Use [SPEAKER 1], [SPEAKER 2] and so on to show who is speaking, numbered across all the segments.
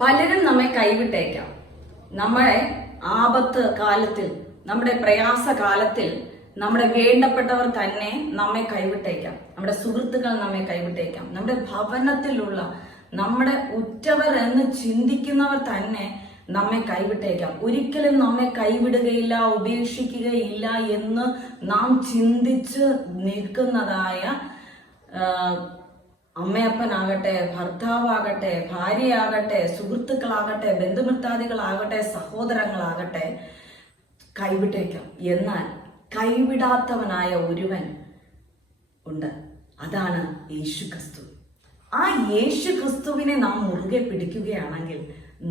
[SPEAKER 1] പലരും നമ്മെ കൈവിട്ടേക്കാം. നമ്മളെ ആപത്ത് കാലത്തിൽ നമ്മുടെ പ്രയാസ കാലത്തിൽ നമ്മുടെ വേണ്ടപ്പെട്ടവർ തന്നെ നമ്മെ കൈവിട്ടേക്കാം. നമ്മുടെ സുഹൃത്തുക്കൾ നമ്മെ കൈവിട്ടേക്കാം. നമ്മുടെ ഭവനത്തിലുള്ള നമ്മുടെ ഉറ്റവർ എന്ന് ചിന്തിക്കുന്നവർ തന്നെ നമ്മെ കൈവിട്ടേക്കാം. ഒരിക്കലും നമ്മെ കൈവിടുകയില്ല ഉപേക്ഷിക്കുകയില്ല എന്ന് നാം ചിന്തിച്ച് നിൽക്കുന്നതായ അമ്മയപ്പനാകട്ടെ ഭർത്താവാകട്ടെ ഭാര്യയാകട്ടെ സുഹൃത്തുക്കളാകട്ടെ ബന്ധുമൃത്താദികളാകട്ടെ സഹോദരങ്ങളാകട്ടെ കൈവിട്ടേക്കാം. എന്നാൽ കൈവിടാത്തവനായ ഒരുവൻ ഉണ്ട്. അതാണ് യേശു ക്രിസ്തു ആ യേശു ക്രിസ്തുവിനെ നാം മുറുകെ പിടിക്കുകയാണെങ്കിൽ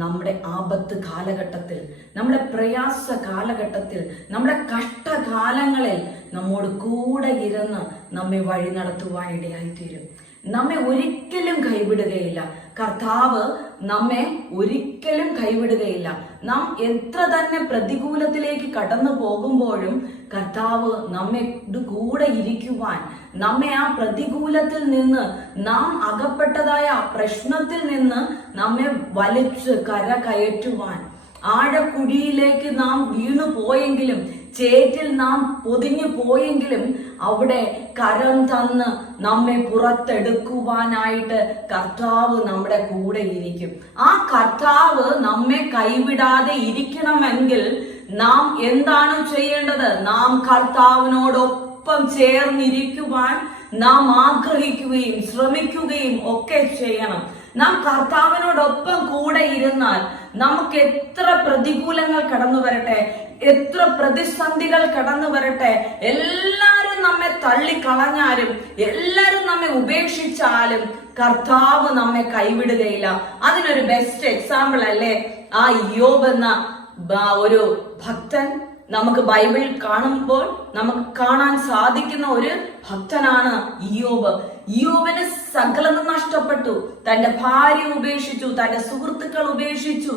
[SPEAKER 1] നമ്മുടെ ആപത്ത് കാലഘട്ടത്തിൽ നമ്മുടെ പ്രയാസ കാലഘട്ടത്തിൽ നമ്മുടെ കഷ്ടകാലങ്ങളിൽ നമ്മോട് കൂടെ ഇരുന്ന് നമ്മെ വഴി നടത്തുവാൻ ഇടയായിത്തീരും നമ്മെ ഒരിക്കലും കൈവിടുകയില്ല. കർത്താവ് നമ്മെ ഒരിക്കലും കൈവിടുകയില്ല. നാം എത്ര തന്നെ പ്രതികൂലത്തിലേക്ക് കടന്നു പോകുമ്പോഴും കർത്താവ് നമ്മെ കൂടെ ഇരിക്കുവാൻ നമ്മെ ആ പ്രതികൂലത്തിൽ നിന്ന് നാം അകപ്പെട്ടതായ പ്രശ്നത്തിൽ നിന്ന് നമ്മെ വലിച്ച് കര കയറ്റുവാൻ ആഴക്കുഴിയിലേക്ക് നാം വീണു പോയെങ്കിലും ചേറ്റിൽ നാം പൊതിഞ്ഞു പോയെങ്കിലും അവിടെ കരം തന്ന് നമ്മെ പുറത്തെടുക്കുവാനായിട്ട് കർത്താവ് നമ്മുടെ കൂടെ ഇരിക്കും. ആ കർത്താവ് നമ്മെ കൈവിടാതെ ഇരിക്കണമെങ്കിൽ നാം എന്താണ് ചെയ്യേണ്ടത്? നാം കർത്താവിനോടൊപ്പം ചേർന്നിരിക്കുവാൻ നാം ആഗ്രഹിക്കുകയും ശ്രമിക്കുകയും ഒക്കെ ചെയ്യണം. നാം കർത്താവിനോടൊപ്പം കൂടെ ഇരുന്നാൽ നമുക്ക് എത്ര പ്രതികൂലങ്ങൾ കടന്നു വരട്ടെ എത്ര പ്രതിസന്ധികൾ കടന്നു വരട്ടെ? എല്ലാരും നമ്മെ തള്ളിക്കളഞ്ഞാലും എല്ലാരും നമ്മെ ഉപേക്ഷിച്ചാലും കർത്താവ് നമ്മെ കൈവിടുകയില്ല. അതിനൊരു ബെസ്റ്റ് എക്സാമ്പിൾ അല്ലേ? ആ യോബ് എന്ന ഒരു ഭക്തൻ നമുക്ക് ബൈബിളിൽ കാണുമ്പോൾ നമുക്ക് കാണാൻ സാധിക്കുന്ന ഒരു ഭക്തനാണ് യോബ് ഇയോബിന് സകലതും നഷ്ടപ്പെട്ടു. തന്റെ ഭാര്യ ഉപേക്ഷിച്ചു തന്റെ സുഹൃത്തുക്കൾ ഉപേക്ഷിച്ചു.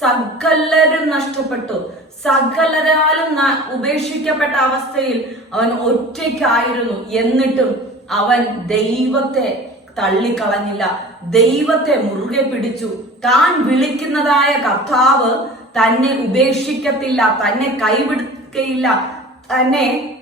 [SPEAKER 1] സകലരും നഷ്ടപ്പെട്ടു. സകലരാലും ഉപേക്ഷിക്കപ്പെട്ട അവസ്ഥയിൽ അവൻ ഒറ്റയ്ക്കായിരുന്നു. എന്നിട്ടും അവൻ ദൈവത്തെ തള്ളിക്കളഞ്ഞില്ല. ദൈവത്തെ മുറുകെ പിടിച്ചു. താൻ വിളിക്കുന്നതായ കർത്താവ് തന്നെ ഉപേക്ഷിക്കത്തില്ല തന്നെ കൈവിടുകയില്ല തന്നെ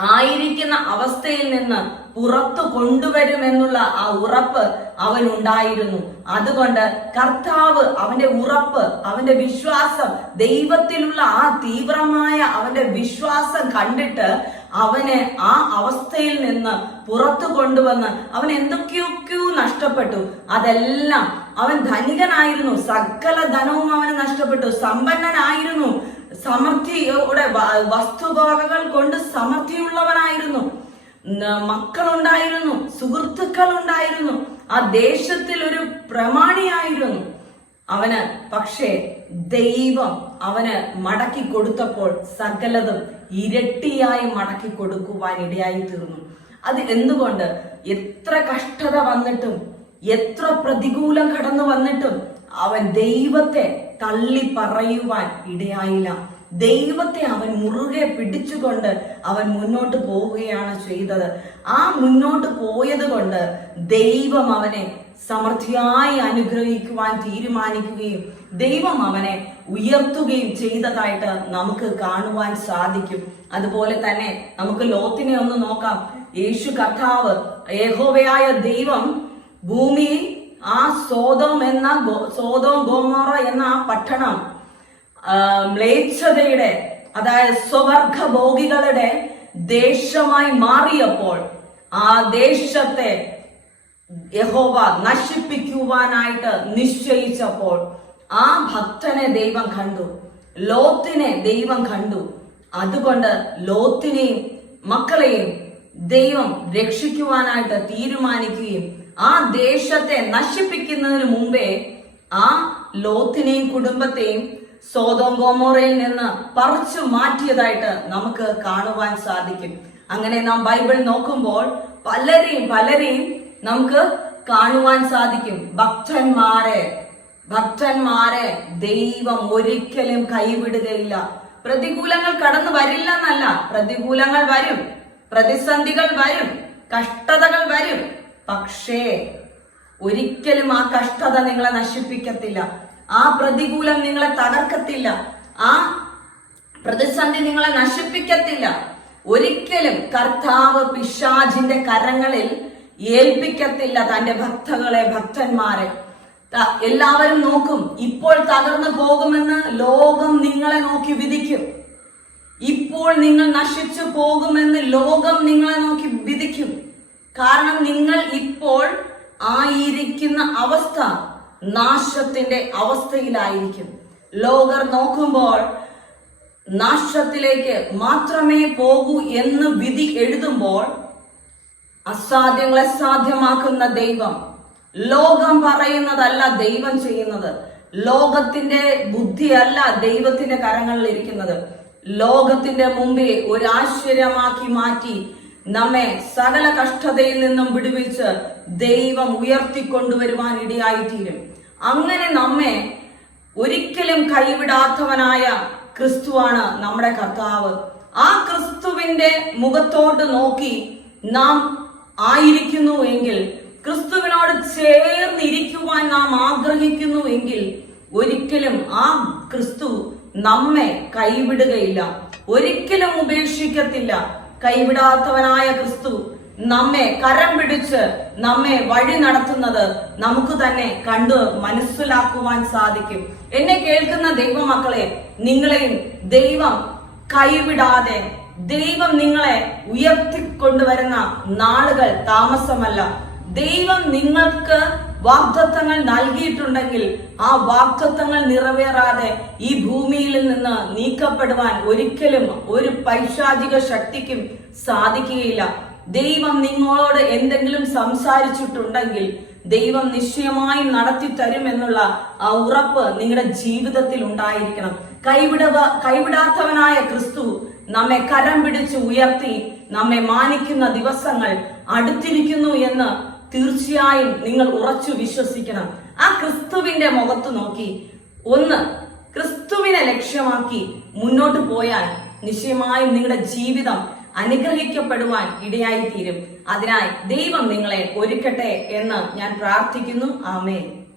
[SPEAKER 1] ആയിരിക്കുന്ന അവസ്ഥയിൽ നിന്ന് പുറത്തു കൊണ്ടുവരുമെന്നുള്ള ആ ഉറപ്പ് അവനുണ്ടായിരുന്നു. അതുകൊണ്ട് കർത്താവ് അവന്റെ ഉറപ്പ് അവന്റെ വിശ്വാസം ദൈവത്തിലുള്ള ആ തീവ്രമായ അവന്റെ വിശ്വാസം കണ്ടിട്ട് അവനെ ആ അവസ്ഥയിൽ നിന്ന് പുറത്തു കൊണ്ടുവന്ന് അവൻ എന്തൊക്കെയൊക്കെയോ നഷ്ടപ്പെട്ടു. അതെല്ലാം അവൻ ധനികനായിരുന്നു. സകല ധനവും അവന് നഷ്ടപ്പെട്ടു. സമ്പന്നനായിരുന്നു. സമൃദ്ധിയുടെ വസ്തുവകകൾ കൊണ്ട് സമൃദ്ധിയുള്ളവനായിരുന്നു. മക്കളുണ്ടായിരുന്നു സുഹൃത്തുക്കൾ ഉണ്ടായിരുന്നു ആ ദേശത്തിൽ ഒരു പ്രമാണിയായിരുന്നു. അവന് പക്ഷേ ദൈവം അവന് മടക്കി കൊടുത്തപ്പോൾ സകലതും ഇരട്ടിയായി മടക്കി കൊടുക്കുവാൻ ഇടയായി തീർന്നു. അത് എന്തുകൊണ്ട്? എത്ര കഷ്ടത വന്നിട്ടും എത്ര പ്രതികൂലം കടന്നു വന്നിട്ടും അവൻ ദൈവത്തെ തള്ളി പറയുവാൻ ഇടയായില്ല. ദൈവത്തെ അവൻ മുറുകെ പിടിച്ചുകൊണ്ട് അവൻ മുന്നോട്ട് പോവുകയാണ് ചെയ്തത്. ആ മുന്നോട്ട് പോയത് കൊണ്ട് ദൈവം അവനെ സമൃദ്ധിയായി അനുഗ്രഹിക്കുവാൻ തീരുമാനിക്കുകയും ദൈവം അവനെ ഉയർത്തുകയും ചെയ്തതായിട്ട് നമുക്ക് കാണുവാൻ സാധിക്കും. അതുപോലെ തന്നെ നമുക്ക് ലോത്തിനെ ഒന്ന് നോക്കാം. യേശു കർത്താവ് ഏഹോവയായ ദൈവം ഭൂമി ആ സോതോം എന്ന സോതോം ഗോമോറ എന്ന ആ പട്ടണം മ്ലേച്ഛതയുടെ അതായത് സ്വവർഗഭോഗികളുടെ ദേശമായി മാറിയപ്പോൾ ആ ദേശത്തെ യഹോവ നശിപ്പിക്കുവാനായിട്ട് നിശ്ചയിച്ചപ്പോൾ ആ ഭക്തനെ ദൈവം കണ്ടു ലോത്തിനെ ദൈവം കണ്ടു. അതുകൊണ്ട് ലോത്തിനെയും മക്കളെയും ദൈവം രക്ഷിക്കുവാനായിട്ട് തീരുമാനിക്കുകയും ആ ദേശത്തെ നശിപ്പിക്കുന്നതിന് മുമ്പേ ആ ലോത്തിനെയും കുടുംബത്തെയും സോതോം ഗോമോറയിൽ നിന്ന് പറിച്ചു മാറ്റിയതായിട്ട് നമുക്ക് കാണുവാൻ സാധിക്കും. അങ്ങനെ നാം ബൈബിൾ നോക്കുമ്പോൾ പലരെയും പലരെയും നമുക്ക് കാണുവാൻ സാധിക്കും. ഭക്തന്മാരെ ഭക്തന്മാരെ ദൈവം ഒരിക്കലും കൈവിടുകയില്ല. പ്രതികൂലങ്ങൾ കടന്നു വരില്ല എന്നല്ല പ്രതികൂലങ്ങൾ വരും. പ്രതിസന്ധികൾ വരും. കഷ്ടതകൾ വരും. പക്ഷേ ഒരിക്കലും ആ കഷ്ടത നിങ്ങളെ നശിപ്പിക്കത്തില്ല. ആ പ്രതികൂലം നിങ്ങളെ തകർക്കത്തില്ല. ആ പ്രതിസന്ധി നിങ്ങളെ നശിപ്പിക്കത്തില്ല. ഒരിക്കലും കർത്താവ് പിശാജിന്റെ കരങ്ങളിൽ ഏൽപ്പിക്കത്തില്ല തന്റെ ഭക്തകളെ ഭക്തന്മാരെ. എല്ലാവരും നോക്കും. ഇപ്പോൾ തകർന്നു പോകുമെന്ന് ലോകം നിങ്ങളെ നോക്കി വിധിക്കും. ഇപ്പോൾ നിങ്ങൾ നശിച്ചു പോകുമെന്ന് ലോകം നിങ്ങളെ നോക്കി വിധിക്കും. കാരണം നിങ്ങൾ ഇപ്പോൾ ആയിരിക്കുന്ന അവസ്ഥ നാശത്തിന്റെ അവസ്ഥയിലായിരിക്കും. ലോകർ നോക്കുമ്പോൾ നാശത്തിലേക്ക് മാത്രമേ പോകൂ എന്ന് വിധി എഴുതുമ്പോൾ അസാധ്യങ്ങളെ സാധ്യമാക്കുന്ന ദൈവം ലോകം പറയുന്നതല്ല ദൈവം ചെയ്യുന്നത്. ലോകത്തിന്റെ ബുദ്ധിയല്ല ദൈവത്തിന്റെ കരങ്ങളിൽ ഇരിക്കുന്നത് ലോകത്തിന്റെ മുമ്പിൽ ഒരു ആശ്ചര്യമാക്കി മാറ്റി നമ്മെ സകല കഷ്ടതയിൽ നിന്നും വിടുവിച്ച് ദൈവം ഉയർത്തിക്കൊണ്ടുവരുവാൻ ഇടയായിത്തീരും. അങ്ങനെ നമ്മെ ഒരിക്കലും കൈവിടാത്തവനായ ക്രിസ്തുവാണ് നമ്മുടെ കർത്താവ്. ആ ക്രിസ്തുവിന്റെ മുഖത്തോട്ട് നോക്കി നാം ആയിരിക്കുന്നു എങ്കിൽ ക്രിസ്തുവിനോട് ചേർന്നിരിക്കുവാൻ നാം ആഗ്രഹിക്കുന്നു എങ്കിൽ ഒരിക്കലും ആ ക്രിസ്തു നമ്മെ കൈവിടുകയില്ല. ഒരിക്കലും ഉപേക്ഷിക്കത്തില്ല. കൈവിടാത്തവനായ ക്രിസ്തു നമ്മെ കരം പിടിച്ച് നമ്മെ വഴി നടത്തുന്നത് നമുക്ക് തന്നെ കണ്ട് മനസ്സിലാക്കുവാൻ സാധിക്കും. എന്നെ കേൾക്കുന്ന ദൈവമക്കളെ നിങ്ങളെയും ദൈവം കൈവിടാതെ ദൈവം നിങ്ങളെ ഉയർത്തിക്കൊണ്ടുവരുന്ന നാളുകൾ താമസമല്ല. ദൈവം നിങ്ങൾക്ക് വാഗ്ദത്തങ്ങൾ നൽകിയിട്ടുണ്ടെങ്കിൽ ആ വാഗ്ദത്തങ്ങൾ നിറവേറാതെ ഈ ഭൂമിയിൽ നിന്ന് നീക്കപ്പെടുവാൻ ഒരിക്കലും ഒരു പൈശാചിക ശക്തിക്കും സാധിക്കുകയില്ല. ദൈവം നിങ്ങളോട് എന്തെങ്കിലും സംസാരിച്ചിട്ടുണ്ടെങ്കിൽ ദൈവം നിശ്ചയമായും നടത്തി തരുമെന്നുള്ള ആ ഉറപ്പ് നിങ്ങളുടെ ജീവിതത്തിൽ ഉണ്ടായിരിക്കണം. കൈവിടവ കൈവിടാത്തവനായ ക്രിസ്തു നമ്മെ കരം പിടിച്ച് ഉയർത്തി നമ്മെ മാനിക്കുന്ന ദിവസങ്ങൾ അടുത്തിരിക്കുന്നു എന്ന് തീർച്ചയായും നിങ്ങൾ ഉറച്ചു വിശ്വസിക്കണം. ആ ക്രിസ്തുവിന്റെ മുഖത്ത് നോക്കി. ഒന്ന് ക്രിസ്തുവിനെ ലക്ഷ്യമാക്കി മുന്നോട്ട് പോയാൽ നിശ്ചയമായും നിങ്ങളുടെ ജീവിതം അനുഗ്രഹിക്കപ്പെടുവാൻ ഇടയായി തീരും അതിനായി ദൈവം നിങ്ങളെ ഒരുക്കട്ടെ എന്ന് ഞാൻ പ്രാർത്ഥിക്കുന്നു. ആമേൻ.